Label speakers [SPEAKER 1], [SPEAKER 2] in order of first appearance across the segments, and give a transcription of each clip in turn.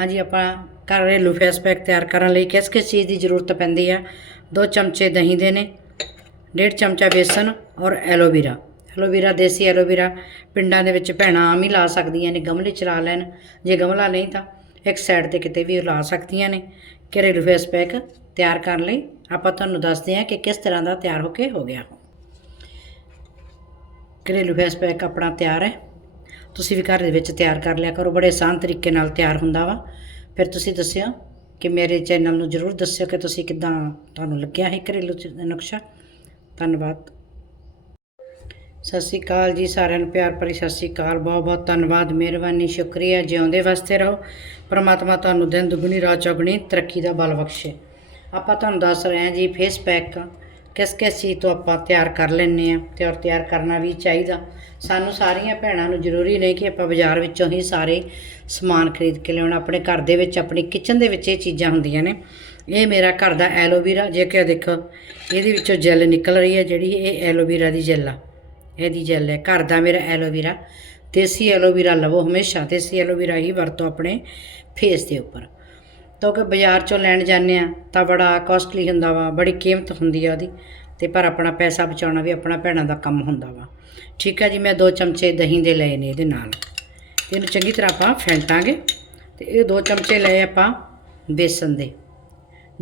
[SPEAKER 1] ਹਾਂਜੀ, ਆਪਾਂ ਘਰੇਲੂ ਫੇਸ ਪੈਕ ਤਿਆਰ ਕਰਨ ਲਈ ਕਿਸ ਕਿਸ ਚੀਜ਼ ਦੀ ਜ਼ਰੂਰਤ ਪੈਂਦੀ ਆ? ਦੋ ਚਮਚੇ ਦਹੀਂ ਦੇ ਨੇ ਡੇਢ ਚਮਚਾ ਬੇਸਨ ਔਰ ਐਲੋਵੀਰਾ। ਐਲੋਵੀਰਾ, ਦੇਸੀ ਐਲੋਵੀਰਾ ਪਿੰਡਾਂ ਦੇ ਵਿੱਚ ਭੈਣਾਂ ਆਮ ਹੀ ਲਾ ਸਕਦੀਆਂ ਨੇ, ਗਮਲੇ ਚ ਲਾ ਲੈਣ। ਜੇ ਗਮਲਾ ਨਹੀਂ ਤਾਂ ਇੱਕ ਸਾਈਡ ਤੇ ਕਿਤੇ ਵੀ ਲਾ ਸਕਦੀਆਂ ਨੇ। ਘਰੇਲੂ ਫੇਸ ਪੈਕ ਤਿਆਰ ਕਰਨ ਲਈ ਆਪਾਂ ਤੁਹਾਨੂੰ ਦੱਸਦੇ ਹਾਂ ਕਿ ਕਿਸ ਤਰ੍ਹਾਂ ਦਾ ਤਿਆਰ ਹੋ ਕੇ ਹੋ ਗਿਆ। ਘਰੇਲੂ ਫੇਸ ਪੈਕ ਆਪਣਾ ਤਿਆਰ ਹੈ। ਤੁਸੀਂ ਵੀ ਘਰ ਦੇ ਵਿੱਚ ਤਿਆਰ ਕਰ ਲਿਆ ਕਰੋ, ਬੜੇ ਆਸਾਨ ਤਰੀਕੇ ਨਾਲ ਤਿਆਰ ਹੁੰਦਾ ਵਾ। ਫਿਰ ਤੁਸੀਂ ਦੱਸਿਓ ਕਿ ਮੇਰੇ ਚੈਨਲ ਨੂੰ ਜਰੂਰ ਦੱਸਿਓ ਕਿ ਤੁਸੀਂ ਕਿਦਾਂ ਤੁਹਾਨੂੰ ਲੱਗਿਆ ਹੈ ਘਰੇਲੂ ਨਕਸ਼ਾ। ਧੰਨਵਾਦ। ਸਤਿ ਸ਼੍ਰੀ ਅਕਾਲ ਜੀ ਸਾਰਿਆਂ ਨੂੰ, ਪਿਆਰ ਭਰੀ ਸਤਿ ਸ਼੍ਰੀ ਅਕਾਲ। ਬਹੁਤ ਬਹੁਤ ਧੰਨਵਾਦ, ਮਿਹਰਬਾਨੀ, ਸ਼ੁਕਰੀਆ। ਜਿਉਂਦੇ ਵਾਸਤੇ ਰਹੋ। ਪਰਮਾਤਮਾ ਤੁਹਾਨੂੰ ਦਿਨ ਦੁਗਣੀ, ਰਾਤ ਚੌਗਣੀ ਤਰੱਕੀ ਦਾ ਬਲ ਬਖਸ਼ੇ। ਆਪਾਂ ਤੁਹਾਨੂੰ ਦੱਸ ਰਹੇ ਹਾਂ ਜੀ ਫੇਸ ਪੈਕ ਕਿਸ ਕਿਸ ਚੀਜ਼ ਤੋਂ ਆਪਾਂ ਤਿਆਰ ਕਰ ਲੈਂਦੇ ਆ ਤੇ ਔਰ ਤਿਆਰ ਕਰਨਾ ਵੀ ਚਾਹੀਦਾ। ਸਾਨੂੰ ਸਾਰੀਆਂ ਭੈਣਾਂ ਨੂੰ ਜ਼ਰੂਰੀ ਨਹੀਂ ਕਿ ਆਪਾਂ ਬਾਜ਼ਾਰ ਵਿੱਚੋਂ ਹੀ ਸਾਰੇ ਸਮਾਨ ਖਰੀਦ ਕੇ ਲਿਆਉਣਾ। ਆਪਣੇ ਘਰ ਦੇ ਵਿੱਚ, ਆਪਣੀ ਕਿਚਨ ਦੇ ਵਿੱਚ ਇਹ ਚੀਜ਼ਾਂ ਹੁੰਦੀਆਂ ਨੇ। ਇਹ ਮੇਰਾ ਘਰ ਦਾ ਐਲੋਵੀਰਾ, ਜੇ ਕਿ ਦੇਖੋ, ਇਹਦੇ ਵਿੱਚੋਂ ਜੈਲ ਨਿਕਲ ਰਹੀ ਹੈ ਜਿਹੜੀ, ਇਹ ਐਲੋਵੀਰਾ ਦੀ ਜੈਲ ਆ। ਇਹਦੀ ਜੈਲ ਹੈ। ਘਰ ਦਾ ਮੇਰਾ ਐਲੋਵੀਰਾ। ਦੇਸੀ ਐਲੋਵੀਰਾ ਲਵੋ ਹਮੇਸ਼ਾ। ਦੇਸੀ ਐਲੋਵੀਰਾ ਹੀ ਵਰਤੋ ਆਪਣੇ ਫੇਸ ਦੇ ਉੱਪਰ। ਕਿਉਂਕਿ ਬਾਜ਼ਾਰ ਚੋਂ ਲੈਣ ਜਾਂਦੇ ਆ ਤਾਂ ਬੜਾ ਕਾਸਟਲੀ ਹੁੰਦਾ ਵਾ, ਬੜੀ ਕੀਮਤ ਹੁੰਦੀ ਆ ਉਹਦੀ। ਤੇ ਪਰ ਆਪਣਾ ਪੈਸਾ ਬਚਾਉਣਾ ਵੀ ਆਪਣਾ ਭੈਣਾਂ ਦਾ ਕੰਮ ਹੁੰਦਾ ਵਾ। ਠੀਕ ਆ ਜੀ, ਮੈਂ ਦੋ ਚਮਚੇ ਦਹੀਂ ਦੇ ਲਏ ਨੇ ਇਹਦੇ ਨਾਲ। ਤੇ ਇਹਨੂੰ ਚੰਗੀ ਤਰ੍ਹਾਂ ਆਪਾਂ ਫੈਂਟਾਂਗੇ। ਤੇ ਇਹ ਦੋ ਚਮਚੇ ਲਏ ਆਪਾਂ ਬੇਸਨ ਦੇ।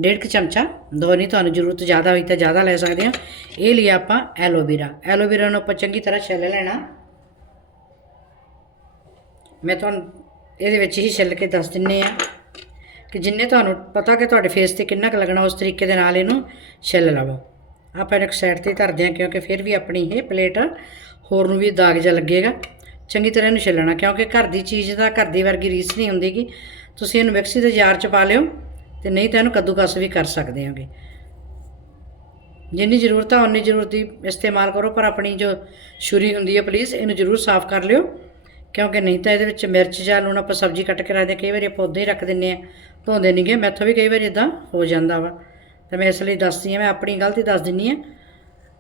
[SPEAKER 1] ਡੇਢ ਕੁ ਚਮਚਾ, ਦੋ ਨਹੀਂ, ਤੁਹਾਨੂੰ ਜ਼ਰੂਰਤ ਜ਼ਿਆਦਾ ਹੋਈ ਤਾਂ ਜ਼ਿਆਦਾ ਲੈ ਸਕਦੇ ਆ ਇਹ ਲਿਆ ਆਪਾਂ ਐਲੋਵੀਰਾ ਐਲੋਵੀਰਾ ਨੂੰ ਆਪਾਂ ਚੰਗੀ ਤਰ੍ਹਾਂ ਛਿੱਲ ਲੈਣਾ। ਮੈਂ ਤੁਹਾਨੂੰ ਇਹਦੇ ਵਿੱਚ ਹੀ ਛਿੱਲ ਕੇ ਦੱਸ ਦਿੰਨੇ ਆ। ਕਿ ਜਿੰਨੇ ਤੁਹਾਨੂੰ ਪਤਾ ਕਿ ਤੁਹਾਡੇ ਫੇਸ ਤੇ ਕਿੰਨਾ ਕੁ ਲੱਗਣਾ, ਉਸ ਤਰੀਕੇ ਦੇ ਨਾਲ ਇਹਨੂੰ ਛਿੱਲ ਲਵੋ। ਆਪਾਂ ਇਹਨੂੰ ਇੱਕ ਸਾਈਡ ਤੇ ਧਰਦੇ ਹਾਂ ਕਿਉਂਕਿ ਫਿਰ ਵੀ ਆਪਣੀ ਇਹ ਪਲੇਟ ਹੋਰ ਨੂੰ ਵੀ ਦਾਗ ਜਿਹਾ ਲੱਗੇਗਾ। ਚੰਗੀ ਤਰ੍ਹਾਂ ਇਹਨੂੰ ਛਿੱਲਣਾ ਕਿਉਂਕਿ ਘਰ ਦੀ ਚੀਜ਼ ਦਾ ਘਰ ਦੀ ਵਰਗੀ ਰੀਸ ਨਹੀਂ ਹੁੰਦੀਗੀ ਤੁਸੀਂ ਇਹਨੂੰ ਮਿਕਸੀ ਦੇ ਜਾਰ 'ਚ ਪਾ ਲਿਓ ਤੇ ਨਹੀਂ ਤਾਂ ਇਹਨੂੰ ਕੱਦੂਕਸ ਵੀ ਕਰ ਸਕਦੇ ਹੋਗੇ। ਜਿੰਨੀ ਜ਼ਰੂਰਤ ਆ ਉਨੀ ਜ਼ਰੂਰਤ ਦੀ ਇਸਤੇਮਾਲ ਕਰੋ, ਪਰ ਆਪਣੀ ਜੋ ਛੁਰੀ ਹੁੰਦੀ ਹੈ ਪਲੀਜ਼ ਇਹਨੂੰ ਜ਼ਰੂਰ ਸਾਫ਼ ਕਰ ਲਿਓ। ਕਿਉਂਕਿ ਨਹੀਂ ਤਾਂ ਇਹਦੇ ਵਿੱਚ ਮਿਰਚ ਜਾਂ ਲੂਣ ਆਪਾਂ ਸਬਜ਼ੀ ਕੱਟ ਕੇ ਰੱਖਦੇ ਹਾਂ, ਕਈ ਵਾਰੀ ਆਪਾਂ ਉੱਦਾਂ ਹੀ ਰੱਖ ਦਿੰਨੇ ਆ ਧੋਂਦੇ ਨਹੀਂਗੇ ਮੈਥੋਂ ਵੀ ਕਈ ਵਾਰੀ ਇਦਾਂ ਹੋ ਜਾਂਦਾ ਵਾ। ਤੇ ਮੈਂ ਇਸ ਲਈ ਦੱਸਦੀ ਆ ਮੈਂ ਆਪਣੀ ਗਲਤੀ ਦੱਸ ਦਿੰਨੀ ਆ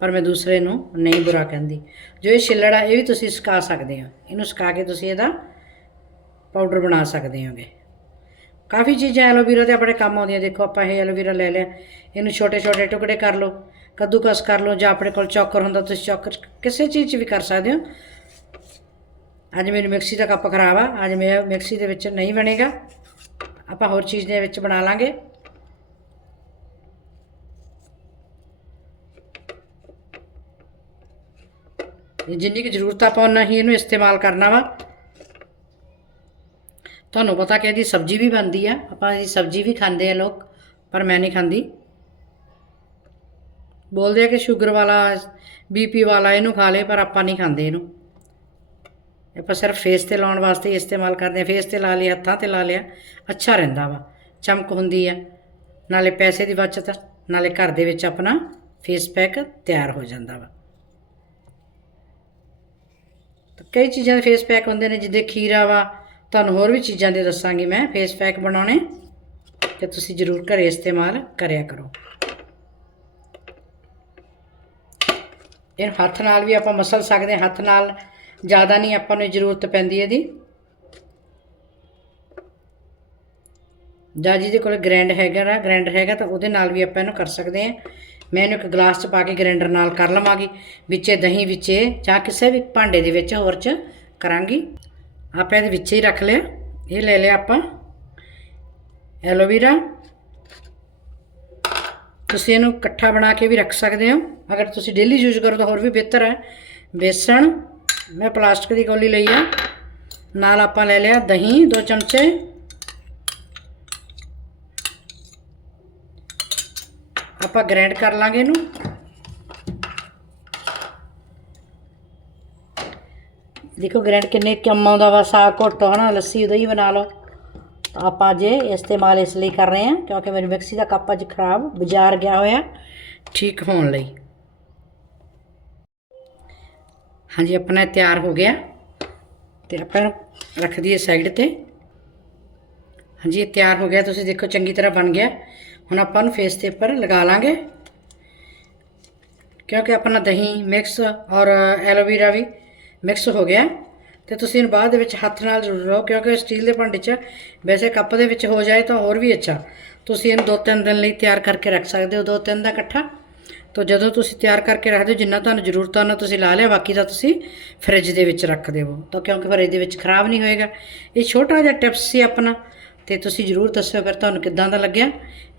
[SPEAKER 1] ਪਰ ਮੈਂ ਦੂਸਰੇ ਨੂੰ ਨਹੀਂ ਬੁਰਾ ਕਹਿੰਦੀ। ਜੋ ਇਹ ਛਿੱਲੜ ਆ ਇਹ ਵੀ ਤੁਸੀਂ ਸੁਕਾ ਸਕਦੇ ਹੋ। ਇਹਨੂੰ ਸੁਕਾ ਕੇ ਤੁਸੀਂ ਇਹਦਾ ਪਾਊਡਰ ਬਣਾ ਸਕਦੇ ਹੋਗੇ। ਕਾਫੀ ਚੀਜ਼ਾਂ ਐਲੋਵੀਰਾ ਤੇ ਆਪਣੇ ਕੰਮ ਆਉਂਦੀਆਂ। ਦੇਖੋ ਆਪਾਂ ਇਹ ਐਲੋਵੀਰਾ ਲੈ ਲਿਆ। ਇਹਨੂੰ ਛੋਟੇ ਛੋਟੇ ਟੁਕੜੇ ਕਰ ਲਓ ਕੱਦੂਕਸ ਕਰ ਲਓ ਜਾਂ ਆਪਣੇ ਕੋਲ ਚੌਕਰ ਹੁੰਦਾ ਤੁਸੀਂ ਚੌਕਰ ਕਿਸੇ ਚੀਜ਼ 'ਚ ਵੀ ਕਰ ਸਕਦੇ ਹੋ। ਅੱਜ ਮੇਰੀ ਮਿਕਸੀ ਦਾ ਕੱਪ ਖਰਾਬ ਆ, ਅੱਜ ਮੈਂ ਮਿਕਸੀ ਦੇ ਵਿੱਚ ਨਹੀਂ ਬਣੇਗਾ। ਆਪਾਂ ਹੋਰ ਚੀਜ਼ ਦੇ ਵਿੱਚ ਬਣਾ ਲਾਂਗੇ। ਜਿੰਨੀ ਕੁ ਜ਼ਰੂਰਤ ਆਪਾਂ ਉਨਾ ਹੀ ਇਹਨੂੰ ਇਸਤੇਮਾਲ ਕਰਨਾ ਵਾ। ਤੁਹਾਨੂੰ ਪਤਾ ਕਿ ਇਹਦੀ ਸਬਜ਼ੀ ਵੀ ਬਣਦੀ ਆ। ਆਪਾਂ ਇਹਦੀ ਸਬਜ਼ੀ ਵੀ ਖਾਂਦੇ ਆ ਲੋਕ, ਪਰ ਮੈਂ ਨਹੀਂ ਖਾਂਦੀ। ਬੋਲਦੇ ਆ ਕਿ ਸ਼ੂਗਰ ਵਾਲਾ ਬੀਪੀ ਵਾਲਾ ਇਹਨੂੰ ਖਾ ਲੇ ਪਰ ਆਪਾਂ ਨਹੀਂ ਖਾਂਦੇ ਇਹਨੂੰ। ਆਪਾਂ ਸਿਰਫ ਫੇਸ ਤੇ ਲਾਉਣ ਵਾਸਤੇ ਹੀ ਇਸਤੇਮਾਲ ਕਰਦੇ ਆ ਫੇਸ ਤੇ ਲਾ ਲਿਆ, ਹੱਥਾਂ ਤੇ ਲਾ ਲਿਆ, ਅੱਛਾ ਰਹਿੰਦਾ ਵਾ। ਚਮਕ ਹੁੰਦੀ ਆ। ਨਾਲੇ ਪੈਸੇ ਦੀ ਬਚਤ ਨਾਲੇ ਘਰ ਦੇ ਵਿੱਚ ਆਪਣਾ ਫੇਸ ਪੈਕ ਤਿਆਰ ਹੋ ਜਾਂਦਾ ਵਾ। ਤਾਂ ਕਈ ਚੀਜ਼ਾਂ ਦੇ ਫੇਸ ਪੈਕ ਹੁੰਦੇ ਨੇ, ਜਿੱਦੇ ਖੀਰਾ ਵਾ। ਤੁਹਾਨੂੰ ਹੋਰ ਵੀ ਚੀਜ਼ਾਂ ਦੇ ਦੱਸਾਂਗੀ ਮੈਂ। ਫੇਸ ਪੈਕ ਬਣਾਉਣੇ, ਤੇ ਤੁਸੀਂ ਜ਼ਰੂਰ ਘਰੇ ਇਸਤੇਮਾਲ ਕਰਿਆ ਕਰੋ। ਇਹ ਹੱਥ ਨਾਲ ਵੀ ਆਪਾਂ ਮਸਲ ਸਕਦੇ ਹਾਂ। ਹੱਥ ਨਾਲ ਜ਼ਿਆਦਾ ਨਹੀਂ ਆਪਾਂ ਨੂੰ ਜ਼ਰੂਰਤ ਪੈਂਦੀ ਇਹਦੀ। ਜਾਂ ਜਿਹਦੇ ਕੋਲ ਗ੍ਰੈਂਡ ਹੈਗਾ ਨਾ ਗ੍ਰੈਂਡਰ ਹੈਗਾ ਤਾਂ ਉਹਦੇ ਨਾਲ ਵੀ ਆਪਾਂ ਇਹਨੂੰ ਕਰ ਸਕਦੇ ਹਾਂ। ਮੈਂ ਇਹਨੂੰ ਇੱਕ ਗਲਾਸ 'ਚ ਪਾ ਕੇ ਗ੍ਰੈਂਡਰ ਨਾਲ ਕਰ ਲਵਾਂਗੀ। ਵਿੱਚੇ ਦਹੀਂ ਵਿੱਚੇ ਜਾਂ ਕਿਸੇ ਵੀ ਭਾਂਡੇ ਦੇ ਵਿੱਚ ਹੋਰ 'ਚ ਕਰਾਂਗੀ। ਆਪਾਂ ਇਹਦੇ ਵਿੱਚ ਹੀ ਰੱਖ ਲਿਆ। ਇਹ ਲੈ ਲਿਆ ਆਪਾਂ। ਐਲੋਵੀਰਾ ਤੁਸੀਂ ਇਹਨੂੰ ਇਕੱਠਾ ਬਣਾ ਕੇ ਵੀ ਰੱਖ ਸਕਦੇ ਹੋ। ਅਗਰ ਤੁਸੀਂ ਡੇਲੀ ਯੂਜ਼ ਕਰੋ ਤਾਂ ਹੋਰ ਵੀ ਬਿਹਤਰ ਹੈ। ਬੇਸਣ ਮੈਂ ਪਲਾਸਟਿਕ ਦੀ ਕੌਲੀ ਲਈ ਆ। ਨਾਲ ਆਪਾਂ ਲੈ ਲਿਆ ਦਹੀਂ, ਦੋ ਚਮਚੇ। ਆਪਾਂ ਗ੍ਰਾਈਂਡ ਕਰ ਲਾਂਗੇ ਇਹਨੂੰ। ਦੇਖੋ ਗ੍ਰੈਂਡ ਕਿੰਨੇ ਕੰਮ ਆਉਂਦਾ ਵਾ, ਸਾਗ, ਘੋਟੋ, ਹਨਾ, ਲੱਸੀ, ਦਹੀਂ ਬਣਾ ਲਓ। ਤਾਂ ਆਪਾਂ ਅੱਜ ਇਸਤੇਮਾਲ ਇਸ ਲਈ ਕਰ ਰਹੇ ਹਾਂ, ਕਿਉਂਕਿ ਮੇਰੀ ਮਿਕਸੀ ਦਾ ਕੱਪ ਅੱਜ ਖਰਾਬ, ਬਾਜ਼ਾਰ ਗਿਆ ਹੋਇਆ। ਠੀਕ ਹੋਣ ਲਈ। ਹਾਂਜੀ, ਆਪਣਾ ਇਹ ਤਿਆਰ ਹੋ ਗਿਆ। ਤੇ ਆਪਾਂ ਇਹਨੂੰ ਰੱਖ ਦਈਏ ਸਾਈਡ ਤੇ। ਹਾਂਜੀ, ਇਹ ਤਿਆਰ ਹੋ ਗਿਆ। ਤੁਸੀਂ ਦੇਖੋ, ਚੰਗੀ ਤਰ੍ਹਾਂ ਬਣ ਗਿਆ। ਹੁਣ ਆਪਾਂ ਨੂੰ ਫੇਸ ਦੇ ਉੱਪਰ ਲਗਾ ਲਾਂਗੇ। ਕਿਉਂਕਿ ਆਪਣਾ ਦਹੀਂ ਮਿਕਸ ਔਰ ਐਲੋਵੀਰਾ ਵੀ ਮਿਕਸ ਹੋ ਗਿਆ। ਤੇ ਤੁਸੀਂ ਇਹਨੂੰ ਬਾਅਦ ਦੇ ਵਿੱਚ ਹੱਥ ਨਾਲ ਜ਼ਰੂਰ ਲਓ ਕਿਉਂਕਿ ਸਟੀਲ ਦੇ ਭਾਂਡੇ 'ਚ ਵੈਸੇ ਕੱਪ ਦੇ ਵਿੱਚ ਹੋ ਜਾਏ ਤਾਂ ਹੋਰ ਵੀ ਅੱਛਾ। ਤੁਸੀਂ ਇਹਨੂੰ ਦੋ ਤਿੰਨ ਦਿਨ ਲਈ ਤਿਆਰ ਕਰਕੇ ਰੱਖ ਸਕਦੇ ਹੋ, ਦੋ ਤਿੰਨ ਦਾ ਇਕੱਠਾ। ਤਾਂ ਜਦੋਂ ਤੁਸੀਂ ਤਿਆਰ ਕਰਕੇ ਰੱਖਦੇ ਹੋ ਜਿੰਨਾ ਤੁਹਾਨੂੰ ਜ਼ਰੂਰਤ ਆ, ਉਹਨਾਂ ਤੁਸੀਂ ਲਾ ਲਿਆ, ਬਾਕੀ ਦਾ ਤੁਸੀਂ ਫ੍ਰਿਜ ਦੇ ਵਿੱਚ ਰੱਖ ਦਿਓ ਤਾਂ ਕਿਉਂਕਿ ਫਿਰ ਇਹਦੇ ਵਿੱਚ ਖਰਾਬ ਨਹੀਂ ਹੋਏਗਾ। ਇਹ ਛੋਟਾ ਜਿਹਾ ਟਿਪਸ ਸੀ ਆਪਣਾ, ਤੇ ਤੁਸੀਂ ਜ਼ਰੂਰ ਦੱਸਿਓ ਫਿਰ ਤੁਹਾਨੂੰ ਕਿੱਦਾਂ ਦਾ ਲੱਗਿਆ।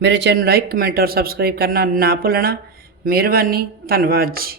[SPEAKER 1] ਮੇਰੇ ਚੈਨਲ ਲਾਈਕ ਕਮੈਂਟ ਔਰ ਸਬਸਕ੍ਰਾਈਬ ਕਰਨਾ ਨਾ ਭੁੱਲਣਾ। ਮਿਹਰਬਾਨੀ, ਧੰਨਵਾਦ ਜੀ।